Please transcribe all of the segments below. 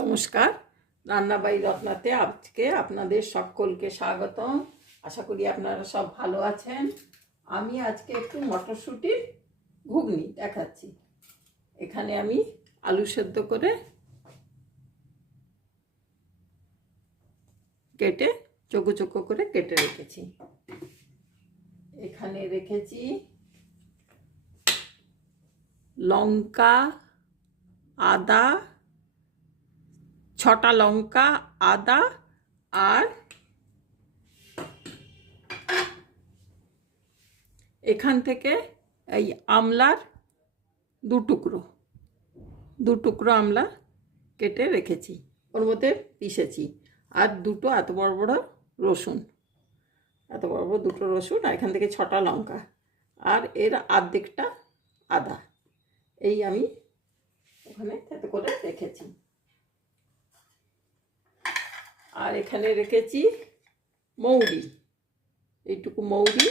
নমস্কার, রান্না বাই রত্নাতে আজকে আপনাদের সকলকে স্বাগতম। আশা করি আপনারা সব ভালো আছেন। আমি আজকে একটু মটরশুঁটির ঘুগনি দেখাচ্ছি। এখানে আমি আলু সেদ্ধ করে কেটে চোখো চোখো করে কেটে রেখেছি। এখানে রেখেছি লঙ্কা, আদা, 6টা লঙ্কা, আদা আর এখান থেকে এই আমলার দু টুকরো আমলা কেটে রেখেছি, ওর মধ্যে পিষেছি। আর দুটো এত বড় বড় রসুন, দুটো রসুন, আর এখান থেকে 6টা লঙ্কা আর এর অর্ধেকটা আদা, এই আমি ওখানে থেতো করে রেখেছি। আর এখানে রেখেছি মৌরি, এইটুকু মৌরি,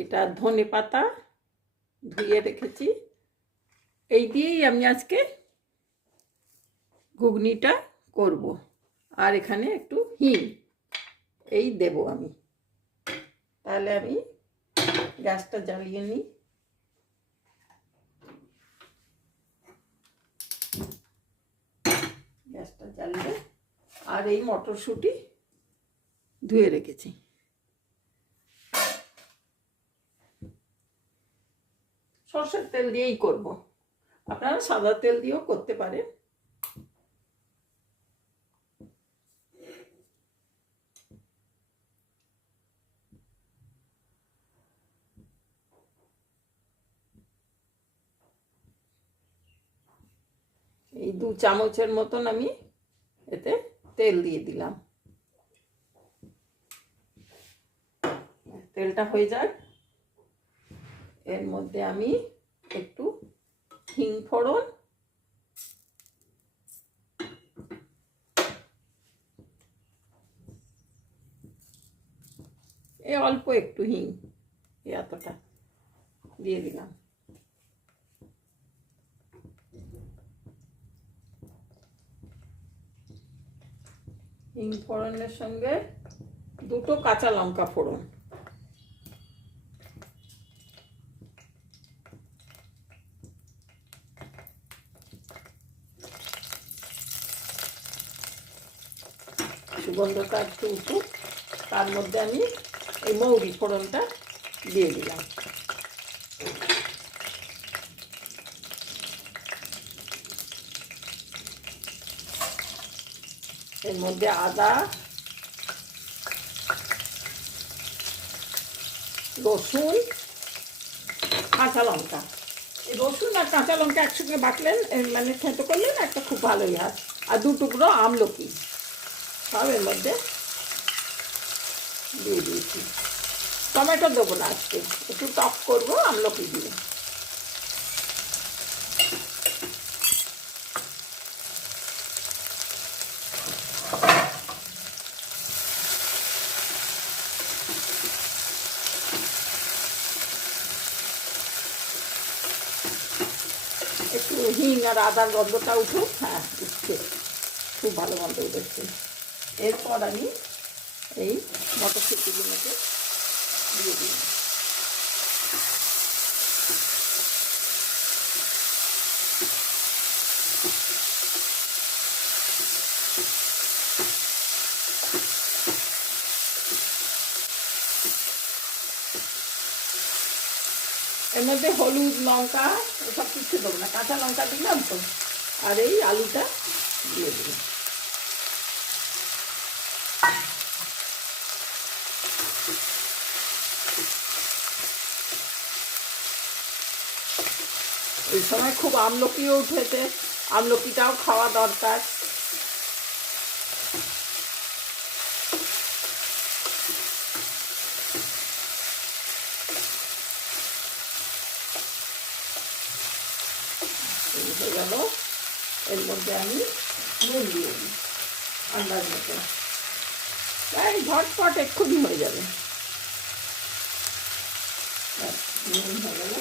এটা ধনে পাতা ধুয়ে রেখেছি। এই দিয়েই আমি আজকে ঘুগনিটা করব। আর এখানে একটু হিং এই দেব আমি। তাহলে আমি গ্যাসটা জ্বালিয়ে নিই। গ্যাসটা জ্বালিয়ে আর এই মটরশুঁটি ধুয়ে রেখেছি। সরষের তেল দিয়েই করব, আপনারা সাদা তেল দিয়েও করতে পারেন। এই 2 চামচের মতন আমি এতে তেল দিয়ে দিলাম। তেলটা হয়ে যায়, এর মধ্যে আমি একটু হিং ফোড়ন, অল্প একটু হিং, এতটা দিয়ে দিলাম। হিং ফোড়নের সঙ্গে 2টো কাঁচা লঙ্কা ফোড়ন, সুগন্ধটা একটু উঠুক, তার মধ্যে আমি এই মৌরি ফোড়নটা দিয়ে দিলাম। এর মধ্যে আদা, রসুন, কাঁচা লঙ্কা, এই রসুন আর কাঁচা লঙ্কা একসঙ্গে বাটলেন, মানে থেঁতো করলেন, একটা খুব ভালোই হয়। আর 2 টুকরো আমলকি সব এর মধ্যে দিয়ে দিয়েছি। টমেটো দেবো না আজকে, একটু টক করবো আমলকি দিয়ে। একটু হিং আর আদার গন্ধটা উঠুক। হ্যাঁ, উঠছে, খুব ভালো গন্ধ উঠেছে। এরপর আমি এই মটরশুঁটিগুলোকে দিয়ে দিই। এর মধ্যে হলুদ, লঙ্কা এসব কিছু দেবো না, কাঁচা লঙ্কা দিলাম তো। আর এই আলুটা দিয়ে দিলাম। এই সময় খুব আমলকিও উঠেছে, আমলকিটাও খাওয়া দরকার। হয়ে গেল, এর মধ্যে আমি নুন দিয়ে দিই আন্দাজ মতো। প্রায় ঝটপট এক্ষুনি হয়ে যাবে। নুন হয়ে গেল,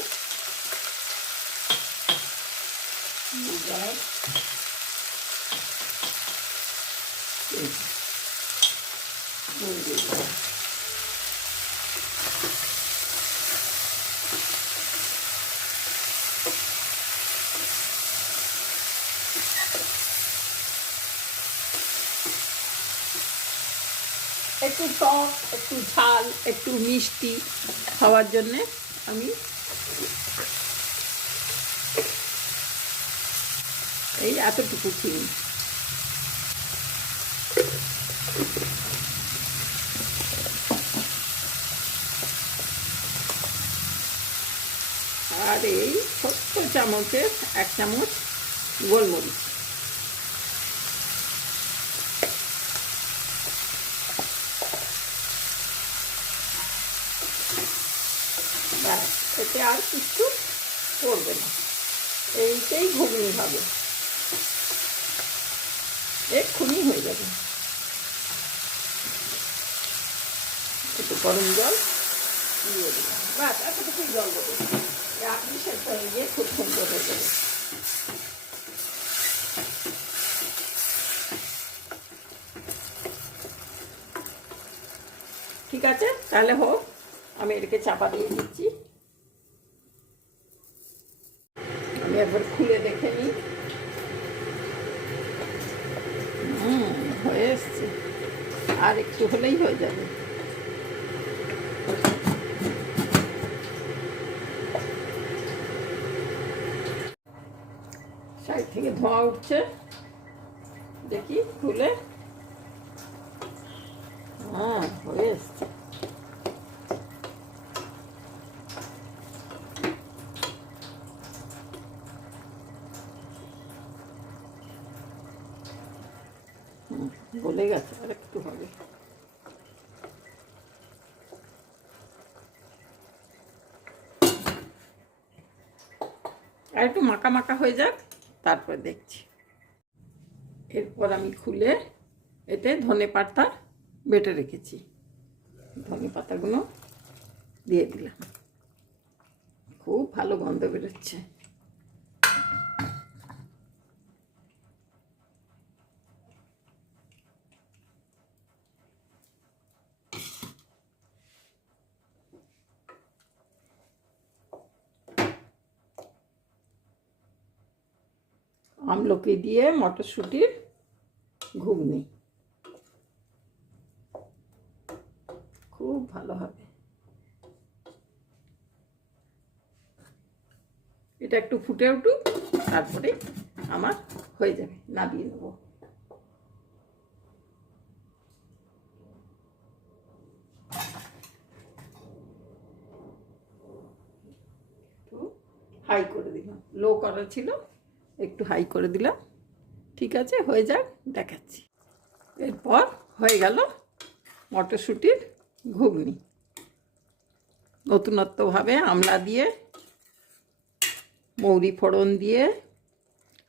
একটু টক, একটু ঝাল, একটু মিষ্টি খাওয়ার জন্যে আমি এই এতটুকু চিনি। আর এই ছোট্ট চামচের 1 চামচ গোলমরিচ। ব্যাস, এতে আর কিছু করবে না, এইটাই ঘুগনি হবে, এক্ষুনি হয়ে যাবে। একটু গরম জল দিয়ে দিলাম, ব্যাস এতটুকুই জল দেবো, আপনি সেদ্ধ হয়ে গিয়ে খুব সুন্দর হয়ে যাবে। ঠিক আছে, তাহলে হোক, আমি এটাকে চাপা দিয়ে দিচ্ছি। আমি একবার খুলে দেখে নিই। হয়ে এসছে, আর একটু হলেই হয়ে যাবে। সাইড থেকে ধোঁয়া উঠছে, দেখি খুলে। হয়ে এসছে। গলে গেছে, আর একটু হবে। আর একটু মাখা মাখা হয়ে যাক, তারপর দেখছি। এরপর আমি খুলে এতে ধনে পাতা বেটে রেখেছি, ধনে পাতাগুলো দিয়ে দিলাম। খুব ভালো গন্ধ বেরোচ্ছে। আমলকি দিয়ে মটরশুঁটির ঘুগনি খুব ভালো হবে। এটা একটু ফুটে উঠুক, তারপরে আমার হয়ে যাবে, নামিয়ে নেব। একটু হাই করে দিলাম, লো করা ছিল, একটু হাই করে দিলাম। ঠিক আছে, হয়ে যাক, দেখাচ্ছি। এরপর হয়ে গেল মটরশুঁটির ঘুগনি, নতুনত্বভাবে আমলা দিয়ে, মৌরি ফোড়ন দিয়ে।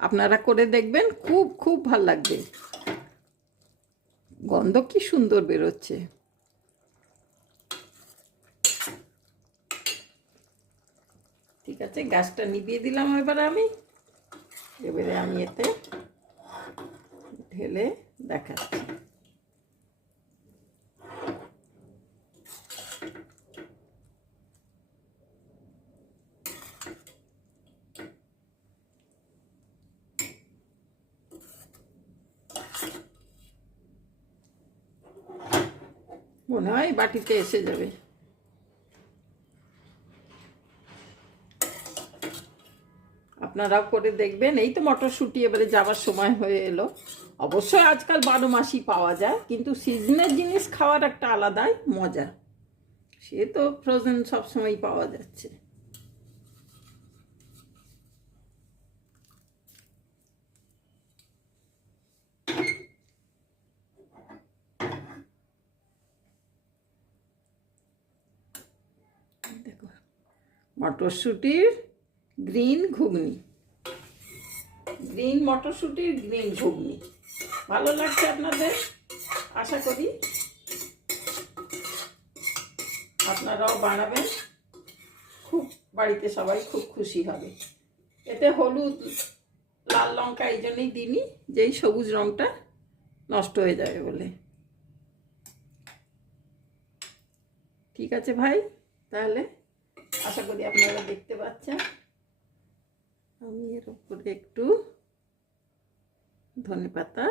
আপনারা করে দেখবেন, খুব খুব ভাল লাগবে। গন্ধ কি সুন্দর বেরোচ্ছে। ঠিক আছে, গ্যাসটা নিভিয়ে দিলাম। এবারে আমি এতে ঢেলে দেখাচ্ছি। মনে হয় বাটিতে এসে যাবে। আপনারাও করে দেখবেন। এই তো মটরশুঁটি এবারে যাওয়ার সময় হয়ে এলো। অবশ্যই আজকাল 12 মাসই পাওয়া যায়, কিন্তু সিজনের জিনিস খাওয়ার একটা আলাদাই মজা। সে তো ফ্রোজেন সবসময়ই পাওয়া যাচ্ছে। দেখো, মটরশুঁটির গ্রিন ঘুগনি, গ্রিন মটরশুঁটির গ্রিন ঘুগনি। ভালো লাগছে আপনাদের? আশা করি আপনারাও বানাবেন, খুব বাড়িতে সবাই খুব খুশি হবে। এতে হলুদ, লাল লঙ্কা এই জন্যই দিইনি, যেই সবুজ রঙটা নষ্ট হয়ে যাবে বলে। ঠিক আছে ভাই, তাহলে আশা করি আপনারা দেখতে পাচ্ছেন। আমি এর উপরে একটু ধনেপাতা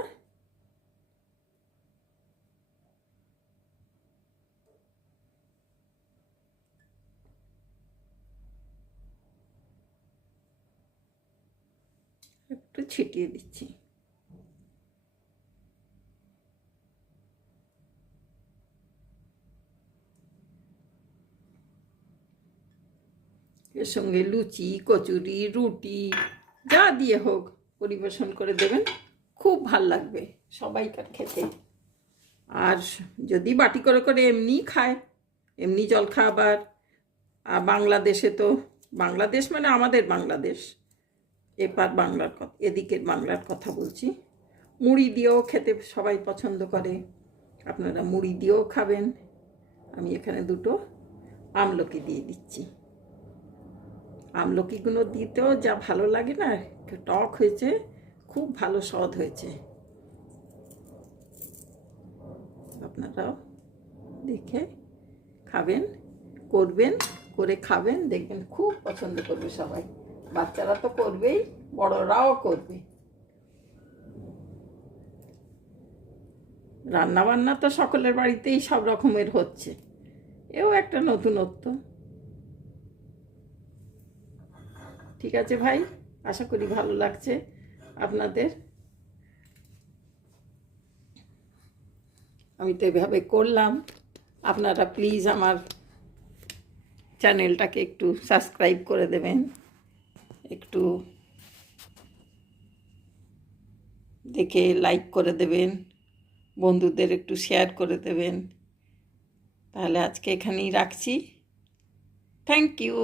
একটু ছিটিয়ে দিচ্ছি। এর সঙ্গে লুচি, কচুরি, রুটি যা দিয়ে হোক পরিবেশন করে দেবেন, খুব ভাল লাগবে সবাইকার খেতে। আর যদি বাটি করে করে এমনি খায়, এমনি জলখাবার, আর বাংলাদেশে তো, বাংলাদেশ মানে আমাদের বাংলাদেশ, এপার বাংলার কথা, এদিকের বাংলার কথা বলছি, মুড়ি দিয়েও খেতে সবাই পছন্দ করে। আপনারা মুড়ি দিয়েও খাবেন। আমি এখানে দুটো আমলকি দিয়ে দিচ্ছি। আমলকিগুলো দিতেও যা ভালো লাগে না, টক হয়েছে, খুব ভালো স্বাদ হয়েছে। আপনারাও দেখে খাবেন, করবেন, করে খাবেন, দেখবেন খুব পছন্দ করবে সবাই। বাচ্চারা তো করবেই, বড়রাও করবে। রান্নাবান্না তো সকলের বাড়িতেই সব রকমের হচ্ছে, এও একটা নতুনত্ব। ঠিক আছে ভাই, আশা করি ভালো লাগছে আপনাদের। আমি তো এভাবে করলাম। আপনারা প্লিজ আমার চ্যানেলটাকে একটু সাবস্ক্রাইব করে দেবেন, একটু দেখে লাইক করে দেবেন, বন্ধুদের একটু শেয়ার করে দেবেন। তাহলে আজকে এখানেই রাখছি। Thank you.